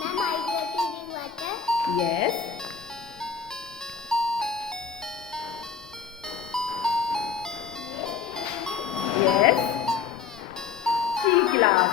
Ma'am, are you drinking water? Yes. Yes. G class.